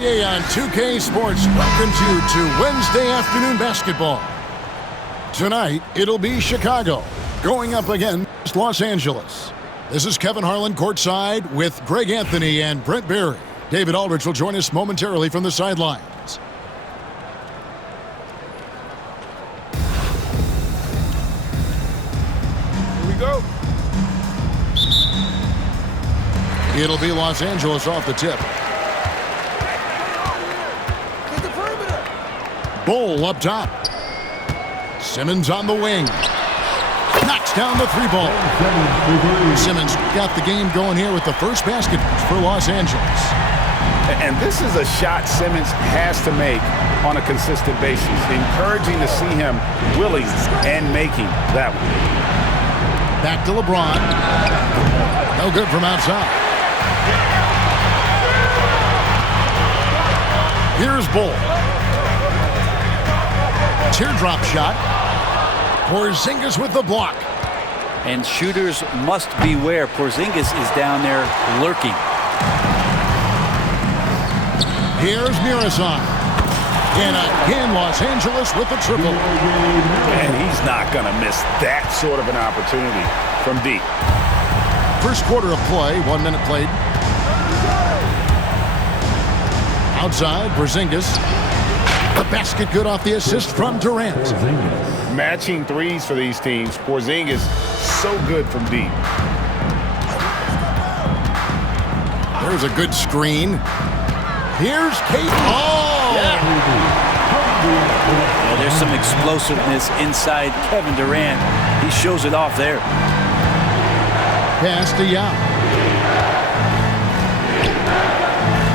Hey, on 2K Sports welcomes you to Wednesday afternoon basketball. Tonight, it'll be Chicago going up against Los Angeles. This is Kevin Harlan courtside with Greg Anthony and Brent Barry. David Aldridge will join us momentarily from the sidelines. Here we go. It'll be Los Angeles off the tip. Bol up top. Simmons on the wing. Knocks down the three ball. Simmons got the game going here with the first basket for Los Angeles. And this is a shot Simmons has to make on a consistent basis. Encouraging to see him willing and making that one. Back to LeBron. No good from outside. Here's Bol. Teardrop shot. Porzingis with the block. And shooters must beware. Porzingis is down there lurking. Here's Mirazon. And again, Los Angeles with the triple. And he's not going to miss that sort of an opportunity from deep. First quarter of play, 1 minute played. Outside, Porzingis. The basket good off the assist from Durant. Matching threes for these teams. Porzingis so good from deep. There's a good screen. Here's Kate. Oh! Yeah, there's some explosiveness inside Kevin Durant. He shows it off there. Pass to Yao.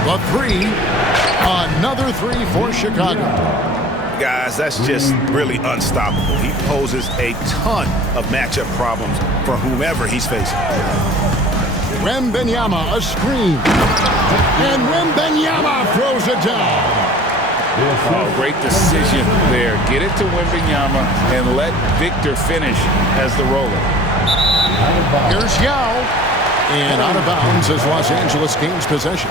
The three. Another three for Chicago. Guys, that's just really unstoppable. He poses a ton of matchup problems for whomever he's facing. Wembanyama, a screen. And Wembanyama throws it down. Oh, great decision there. Get it to Wembanyama and let Victor finish as the roller. Here's Yao. And out of bounds as Los Angeles gains possession.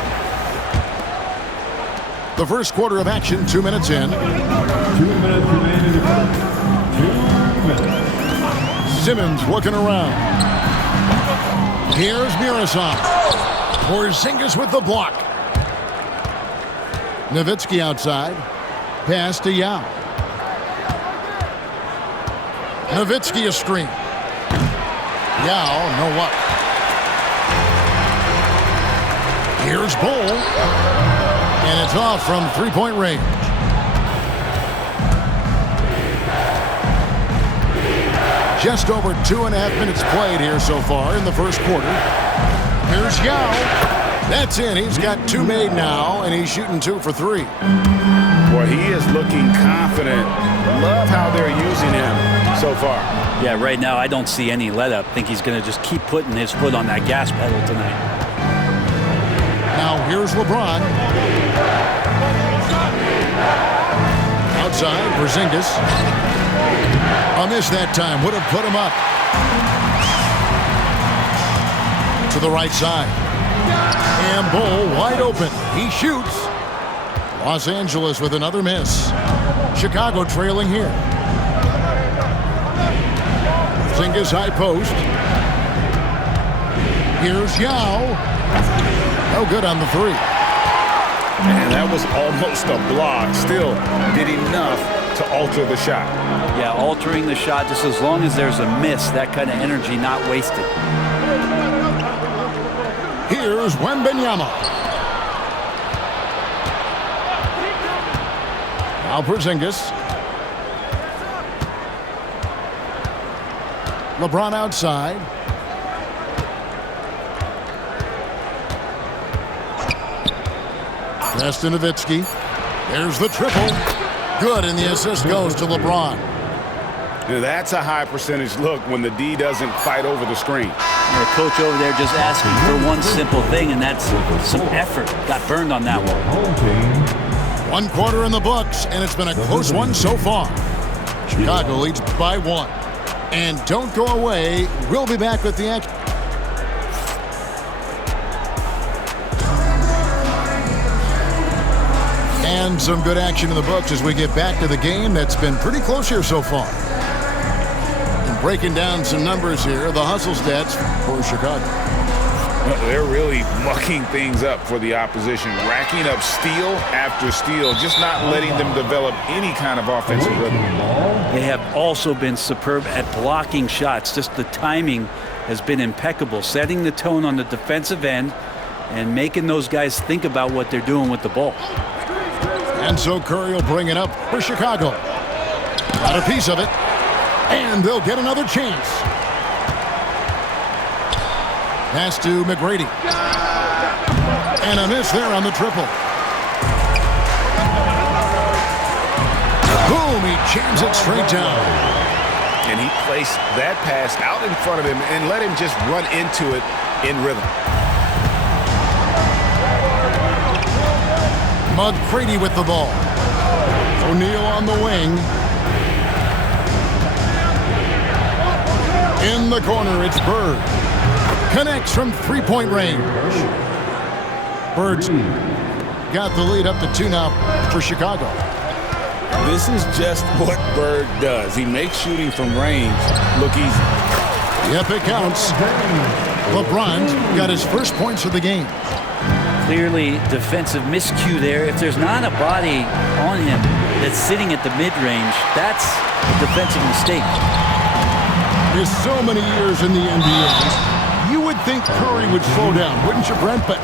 The first quarter of action, 2 minutes in. 2 minutes remaining. 2 minutes. Simmons looking around. Here's Mirazon. Porzingis with the block. Nowitzki outside. Pass to Yao. Nowitzki a screen. Yao, no luck. Here's Bol. And it's off from three-point range. Just over 2.5 minutes played here so far in the first quarter. Here's Yao. That's in. He's got two made now, and he's shooting 2 for 3. Boy, he is looking confident. Love how they're using him so far. Yeah, right now I don't see any let up. I think he's going to just keep putting his foot on that gas pedal tonight. Now here's LeBron. Outside, Porzingis. A miss that time. Would have put him up. To the right side. And Bol wide open. He shoots. Los Angeles with another miss. Chicago trailing here. Porzingis high post. Here's Yao. No good on the three. And that was almost a block. Still did enough to alter the shot. Yeah, altering the shot just as long as there's a miss. That kind of energy not wasted. Here's Wembanyama. Now Porzingis. LeBron outside. Pass to Nowitzki. There's the triple. Good, and the assist goes to LeBron. Now that's a high percentage look when the D doesn't fight over the screen. The coach over there just asking for one simple thing, and that's some effort. Got burned on that one. 1 quarter in the books, and it's been a close one so far. Chicago leads by 1. And don't go away. We'll be back with the action. And some good action in the books as we get back to the game that's been pretty close here so far. And breaking down some numbers here, the hustle stats for Chicago. They're really mucking things up for the opposition, racking up steal after steal, just not letting them develop any kind of offensive rhythm. They have also been superb at blocking shots. Just the timing has been impeccable, setting the tone on the defensive end and making those guys think about what they're doing with the ball. And so Curry will bring it up for Chicago. Got a piece of it, and they'll get another chance. Pass to McGrady. And a miss there on the triple. Boom, he jams it straight down. And he placed that pass out in front of him and let him just run into it in rhythm. McGrady with the ball. O'Neal on the wing. In the corner, it's Bird. Connects from three-point range. Bird's got the lead up to 2 now for Chicago. This is just what Bird does. He makes shooting from range look easy. Yep, it counts. LeBron got his first points of the game. Clearly defensive miscue there. If there's not a body on him that's sitting at the mid-range, that's a defensive mistake. There's so many years in the NBA. You would think Curry would slow down, wouldn't you, Brent? But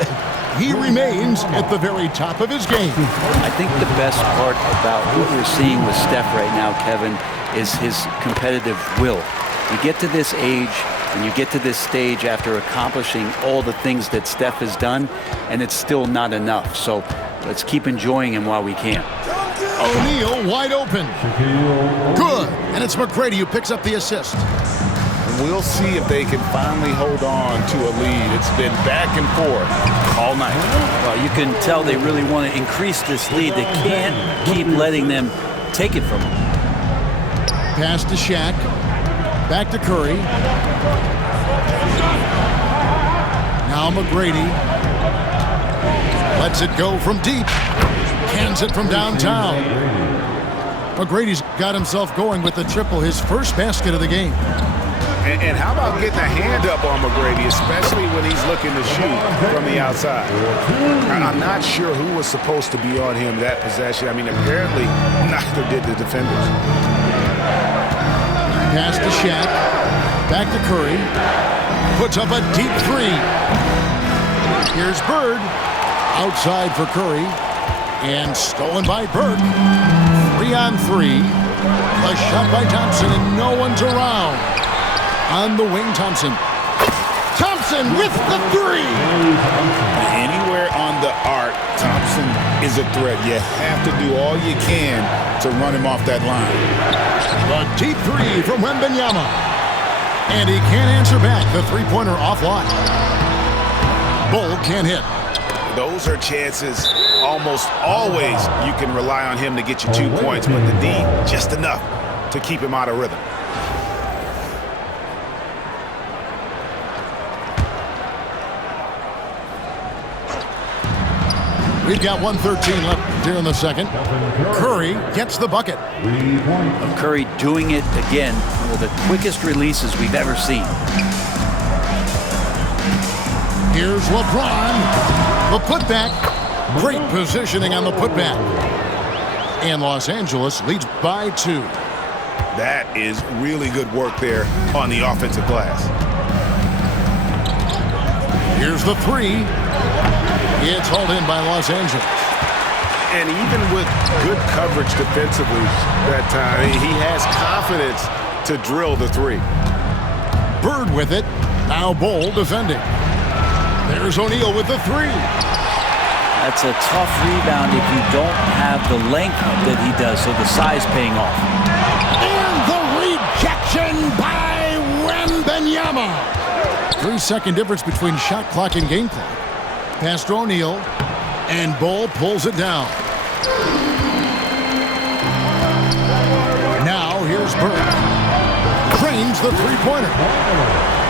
he remains at the very top of his game. I think the best part about what we're seeing with Steph right now, Kevin, is his competitive will. You get to this age and you get to this stage after accomplishing all the things that Steph has done, and it's still not enough. So let's keep enjoying him while we can. O'Neal wide open. Good. And it's McGrady who picks up the assist. We'll see if they can finally hold on to a lead. It's been back and forth all night. Well, you can tell they really want to increase this lead. They can't keep letting them take it from them. Pass to Shaq. Back to Curry. Now McGrady. Lets it go from deep. Cans it from downtown. McGrady's got himself going with the triple, his first basket of the game. And how about getting a hand up on McGrady, especially when he's looking to shoot from the outside? I'm not sure who was supposed to be on him that possession. I mean, apparently neither did the defenders. Pass to Shaq. Back to Curry. Puts up a deep three. Here's Bird. Outside for Curry. And stolen by Bird. 3-on-3. A shot by Thompson, and no one's around. On the wing, Thompson. Thompson with the three. Anywhere on the arc, Thompson is a threat. You have to do all you can to run him off that line. The deep three from Wembanyama. And he can't answer back. The three-pointer offline. Bull can't hit. Those are chances almost always you can rely on him to get you 2 points, but the D, just enough to keep him out of rhythm. We've got 1:13 left here in the second. Curry gets the bucket. Curry doing it again, one of the quickest releases we've ever seen. Here's LeBron. The putback. Great positioning on the putback. And Los Angeles leads by 2. That is really good work there on the offensive glass. Here's the three. It's hauled in by Los Angeles. And even with good coverage defensively that time, he has confidence to drill the three. Bird with it. Now Bull defending. There's O'Neal with the three. That's a tough rebound if you don't have the length that he does, so the size paying off. And the rejection by Wembanyama. 3-second difference between shot clock and game clock. Pass to O'Neal, and Bull pulls it down. Now here's Bird. Drains the three-pointer.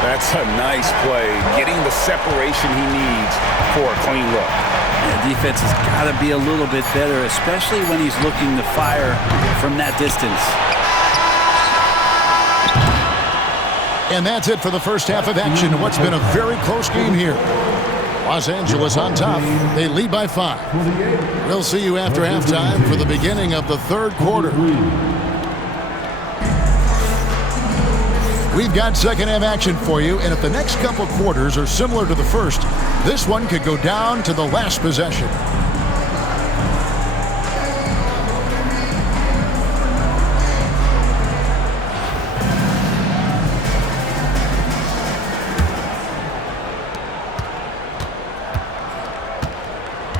That's a nice play, getting the separation he needs for a clean look. The defense has got to be a little bit better, especially when he's looking to fire from that distance. And that's it for the first half of action in what's been a very close game here. Los Angeles on top. They lead by 5. We'll see you after halftime for the beginning of the third quarter. We've got second half action for you, and if the next couple quarters are similar to the first, this one could go down to the last possession.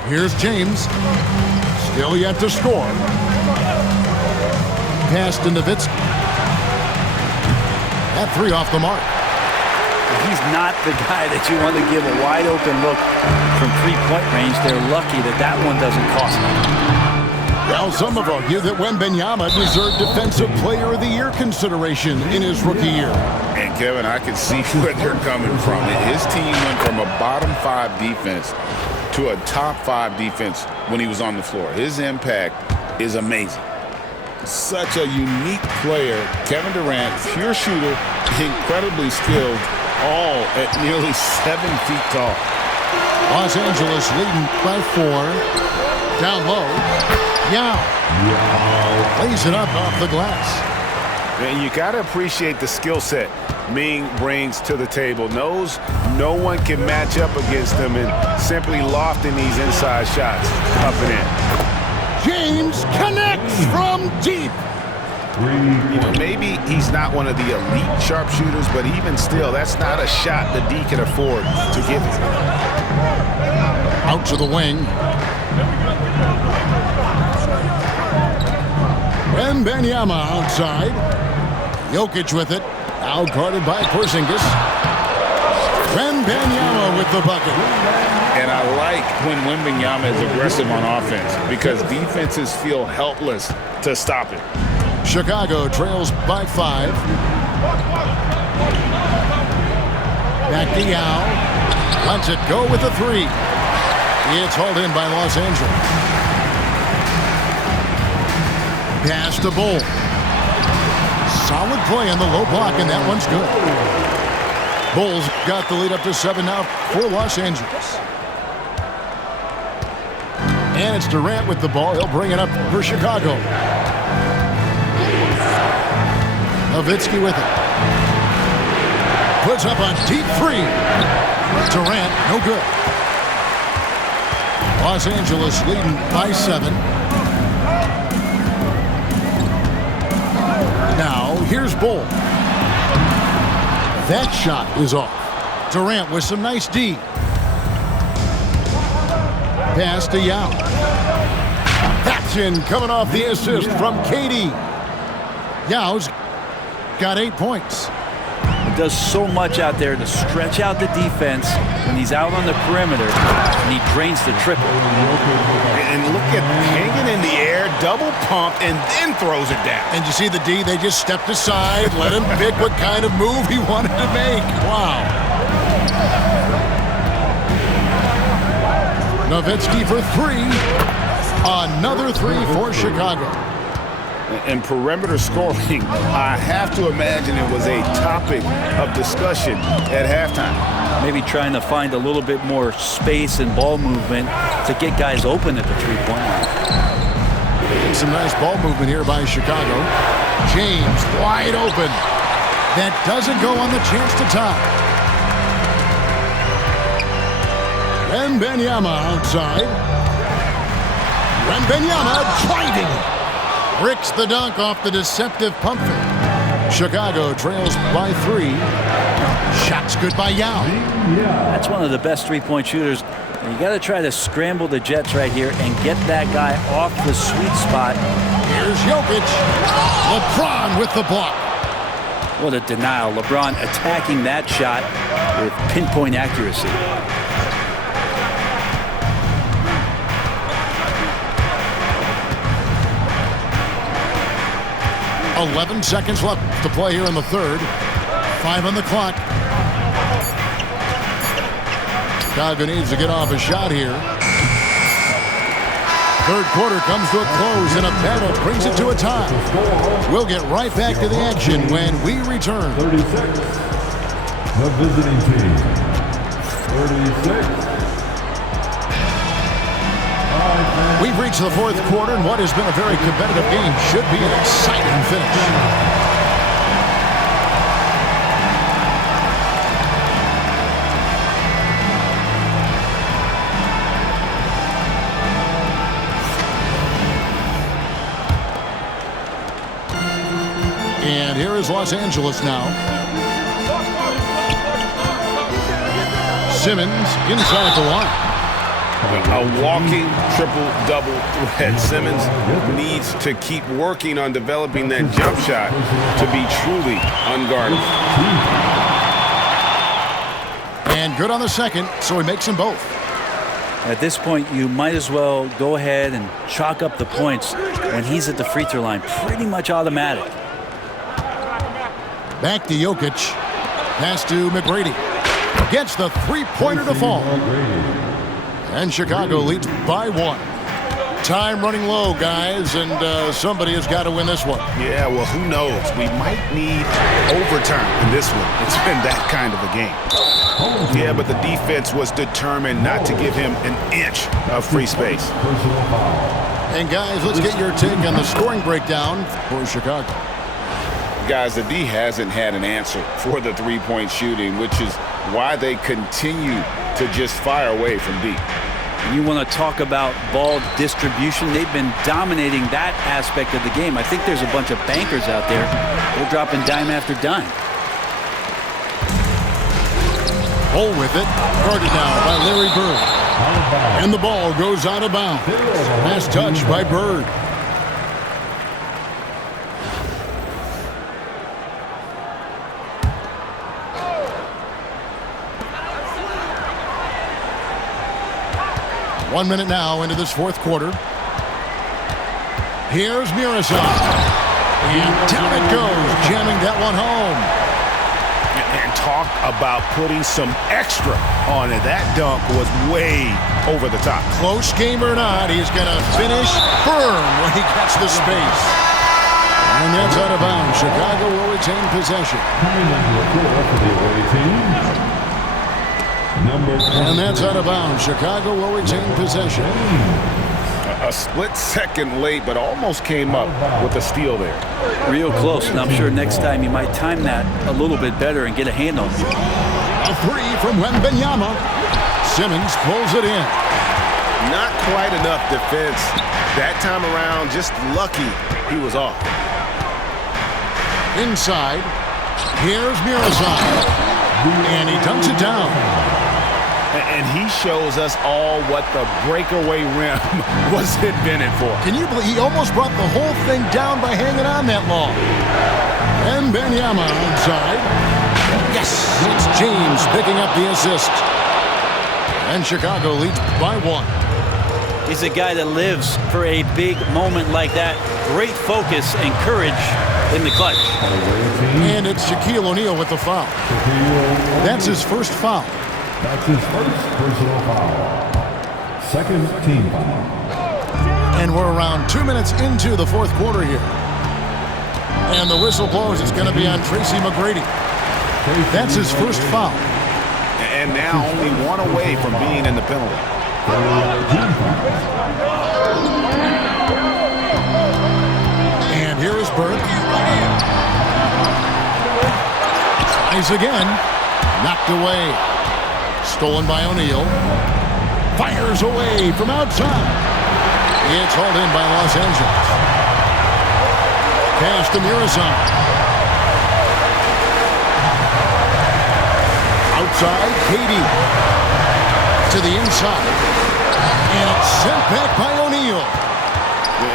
Here's James. Still yet to score. Pass to Nowitzki. That 3 off the mark. He's not the guy that you want to give a wide open look from 3-point range. They're lucky that that one doesn't cost them. Well, some have argued that Wembanyama deserved Defensive Player of the Year consideration in his rookie year. And Kevin, I can see where they're coming from. His team went from a bottom 5 defense to a top 5 defense when he was on the floor. His impact is amazing. Such a unique player. Kevin Durant, pure shooter, incredibly skilled, all at nearly 7 feet tall. Los Angeles leading by 4. Down low. Yao. Lays it up off the glass. And you got to appreciate the skill set Ming brings to the table. Knows no one can match up against him and simply lofting these inside shots up and in. James connects from deep. You know, maybe he's not one of the elite sharpshooters, but even still, that's not a shot the D can afford to give him. Out to the wing. Wembanyama outside. Jokic with it. Out guarded by Porzingis. Wembanyama with the bucket. And I like when Wembanyama is aggressive on offense because defenses feel helpless to stop it. Chicago trails by 5. Back to Yao. Lets it go with a 3. It's hauled in by Los Angeles. Pass to Bull. Solid play on the low block, and that one's good. Bulls got the lead up to 7 now for Los Angeles. And it's Durant with the ball. He'll bring it up for Chicago. Nowitzki with it. Puts up a deep 3. Durant, no good. Los Angeles leading by 7. Now, here's Bull. That shot is off. Durant with some nice D. Pass to Yao. That's in, coming off the assist from KD. Yao's got 8 points. He does so much out there to stretch out the defense when he's out on the perimeter, and he drains the triple. And look at hanging in the air, double pump, and then throws it down. And you see the D, they just stepped aside, let him pick what kind of move he wanted to make. Wow. Nowitzki for 3. Another 3 for Chicago. And perimeter scoring, I have to imagine it was a topic of discussion at halftime. Maybe trying to find a little bit more space and ball movement to get guys open at the 3-point line. Some nice ball movement here by Chicago. James wide open. That doesn't go on the chance to tie. Wembanyama outside. Wembanyama driving. Bricks the dunk off the deceptive pump fake. Chicago trails by 3. Shots good by Yao. That's one of the best 3-point shooters. And you got to try to scramble the Jets right here and get that guy off the sweet spot. Here's Jokic. LeBron with the block. What a denial. LeBron attacking that shot with pinpoint accuracy. 11 seconds left to play here in the third. 5 on the clock. Chicago needs to get off a shot here. third quarter comes to a close, and a battle brings it to a tie. We'll get right back to the action when we return. 36. The visiting team. 36. We've reached the fourth quarter, and what has been a very competitive game should be an exciting finish. And here is Los Angeles now. Simmons inside the line. A walking triple-double threat. Simmons needs to keep working on developing that jump shot to be truly unguarded. And good on the second, so he makes them both. At this point, you might as well go ahead and chalk up the points when he's at the free throw line. Pretty much automatic. Back to Jokic. Pass to McGrady. Gets the three-pointer to fall. And Chicago leads by 1. Time running low, guys, and somebody has got to win this one. Yeah, well, who knows? We might need overtime in this one. It's been that kind of a game. Yeah, but the defense was determined not to give him an inch of free space. And, guys, let's get your take on the scoring breakdown for Chicago. Guys, the D hasn't had an answer for the three-point shooting, which is why they continue to just fire away from deep. You want to talk about ball distribution? They've been dominating that aspect of the game. I think there's a bunch of bankers out there. They're dropping dime after dime. Hole with it. Guarded now by Larry Bird. And the ball goes out of bounds. Pass touch by Bird. One minute now into this fourth quarter. Here's Miroslav. And down it goes, jamming that one home. And talk about putting some extra on it. That dunk was way over the top. Close game or not, he's going to finish firm when he gets the space. And that's out of bounds. Chicago will retain possession. And that's out of bounds. Chicago will retain possession. A split second late, but almost came up with a steal there. Real close, and I'm sure next time you might time that a little bit better and get a hand on it. A three from Wembanyama. Simmons pulls it in. Not quite enough defense that time around. Just lucky he was off. Inside. Here's Miroslav. And he dunks it down. And he shows us all what the breakaway rim was invented for. Can you believe he almost brought the whole thing down by hanging on that long? And Wembanyama inside. Yes, it's James picking up the assist. And Chicago leads by 1. He's a guy that lives for a big moment like that. Great focus and courage in the clutch. And it's Shaquille O'Neal with the foul. That's his first foul. That's his first personal foul. Second team foul. And we're around 2 minutes into the fourth quarter here. And the whistle blows. It's going to be on Tracy McGrady. That's his first foul. And now only one away from being in the penalty. And here is Burke. Tries again. Knocked away. Stolen by O'Neal. Fires away from outside. It's hauled in by Los Angeles. Pass to Miroslav. Outside, Katie. To the inside. And it's sent back by O'Neal.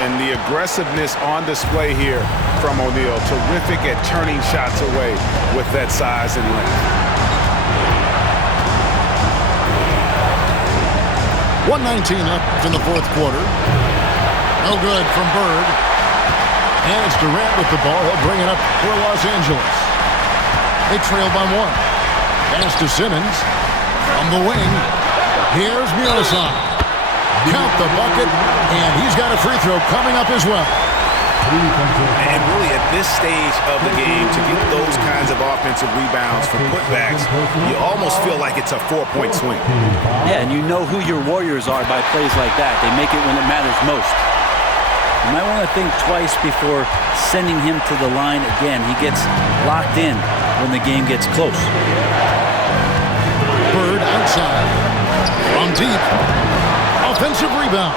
And the aggressiveness on display here from O'Neal. Terrific at turning shots away with that size and length. 1:19 left in the fourth quarter. No good from Bird. And it's Durant with the ball. He'll bring it up for Los Angeles. They trail by 1. Pass to Simmons. From the wing. Here's Miroslav. count the bucket, and he's got a free throw coming up as well. And really, at this stage of the game, to get those kinds of offensive rebounds from putbacks, you almost feel like it's a 4-point swing. Yeah, and you know who your warriors are by plays like that. They make it when it matters most. You might want to think twice before sending him to the line again. He gets locked in when the game gets close. Bird outside. From deep. Offensive rebound.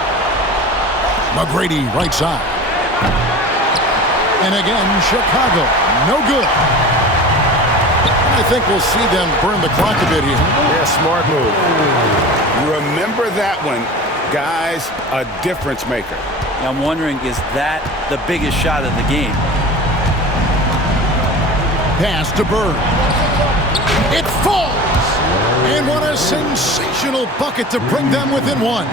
McGrady right side. And again, Chicago. No good. I think we'll see them burn the clock a bit here. Yeah, smart move. Remember that one. Guys, a difference maker. I'm wondering, is that the biggest shot of the game? Pass to Bird. It falls! And what a sensational bucket to bring them within one.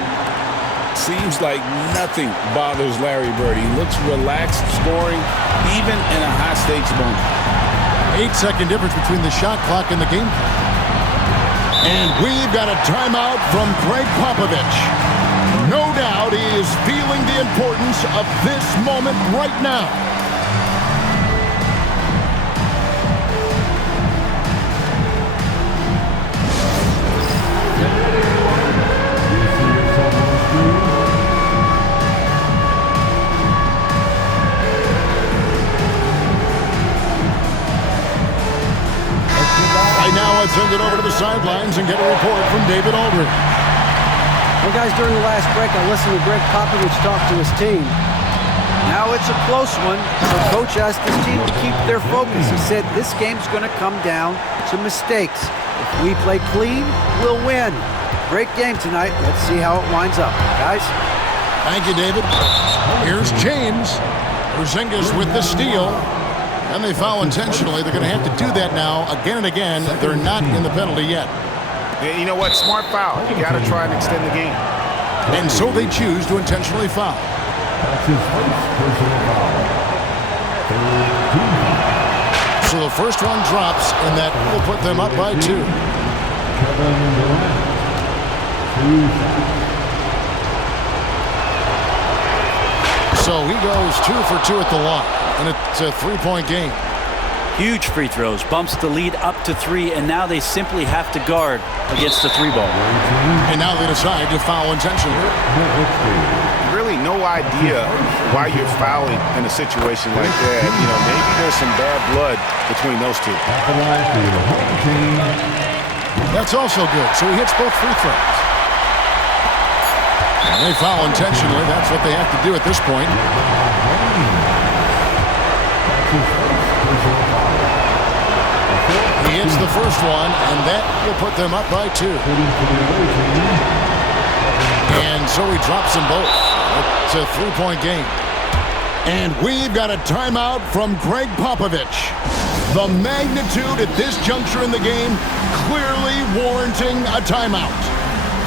Seems like nothing bothers Larry Bird. He looks relaxed, scoring, even in a high-stakes moment. 8-second difference between the shot clock and the game clock. And we've got a timeout from Greg Popovich. No doubt he is feeling the importance of this moment right now. Now let's send it over to the sidelines and get a report from David Aldridge. Well, guys, during the last break, I listened to Greg Popovich talk to his team. Now it's a close one, so Coach asked his team to keep their focus. He said this game's going to come down to mistakes. If we play clean, we'll win. Great game tonight. Let's see how it winds up. Guys? Thank you, David. Here's James. Porzingis with the steal. And they foul intentionally. They're going to have to do that now again and again. They're not in the penalty yet. Yeah, you know what? Smart foul. You got to try and extend the game. And so they choose to intentionally foul. That's his first personal foul. So the first one drops, and that will put them up by 2. Kevin Durant. 2 shots. So he goes 2 for 2 at the line. And it's a 3-point game. Huge free throws, bumps the lead up to 3, and now they simply have to guard against the 3-ball. And now they decide to foul intentionally. Really no idea why you're fouling in a situation like that. You know, maybe there's some bad blood between those two. That's also good. So he hits both free throws. And they foul intentionally. That's what they have to do at this point. He hits the first one, and that will put them up by 2. And so he drops them both. It's a 3-point game. And we've got a timeout from Greg Popovich. The magnitude at this juncture in the game clearly warranting a timeout.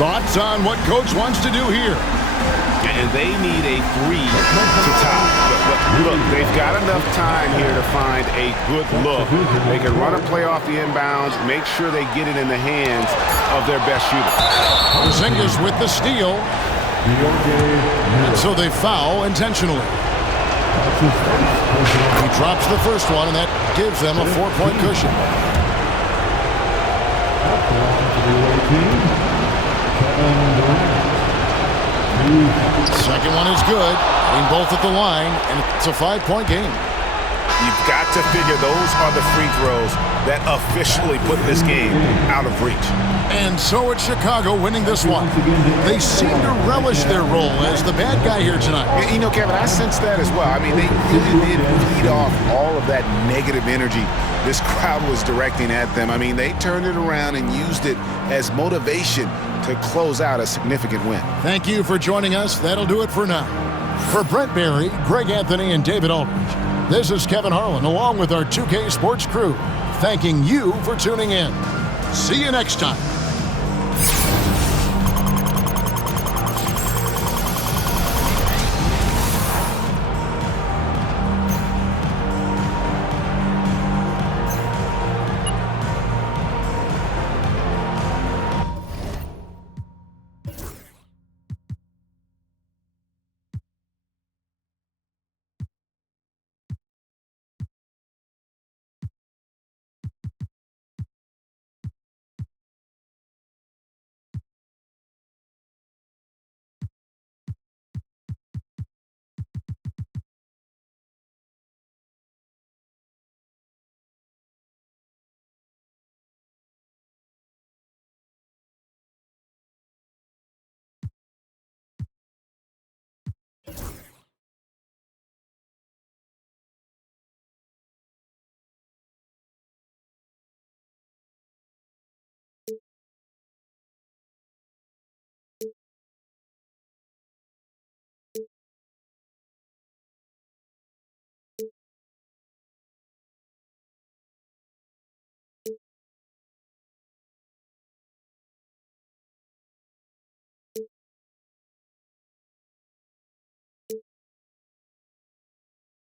Thoughts on what Coach wants to do here? And they need a 3 to tie. But look, they've got enough time here to find a good look. They can run a play off the inbounds, make sure they get it in the hands of their best shooter. Porzingis with the steal. And so they foul intentionally. He drops the first one, and that gives them a 4-point cushion. Second one is good. Getting both at the line, and it's a 5-point game. You've got to figure those are the free throws that officially put this game out of reach. And so it's Chicago winning this one. They seem to relish their role as the bad guy here tonight. You know, Kevin, I sense that as well. I mean, they really did feed off all of that negative energy this crowd was directing at them. I mean, they turned it around and used it as motivation to close out a significant win. Thank you for joining us. That'll do it for now. For Brent Barry, Greg Anthony, and David Aldridge, this is Kevin Harlan along with our 2K Sports crew, thanking you for tuning in. See you next time.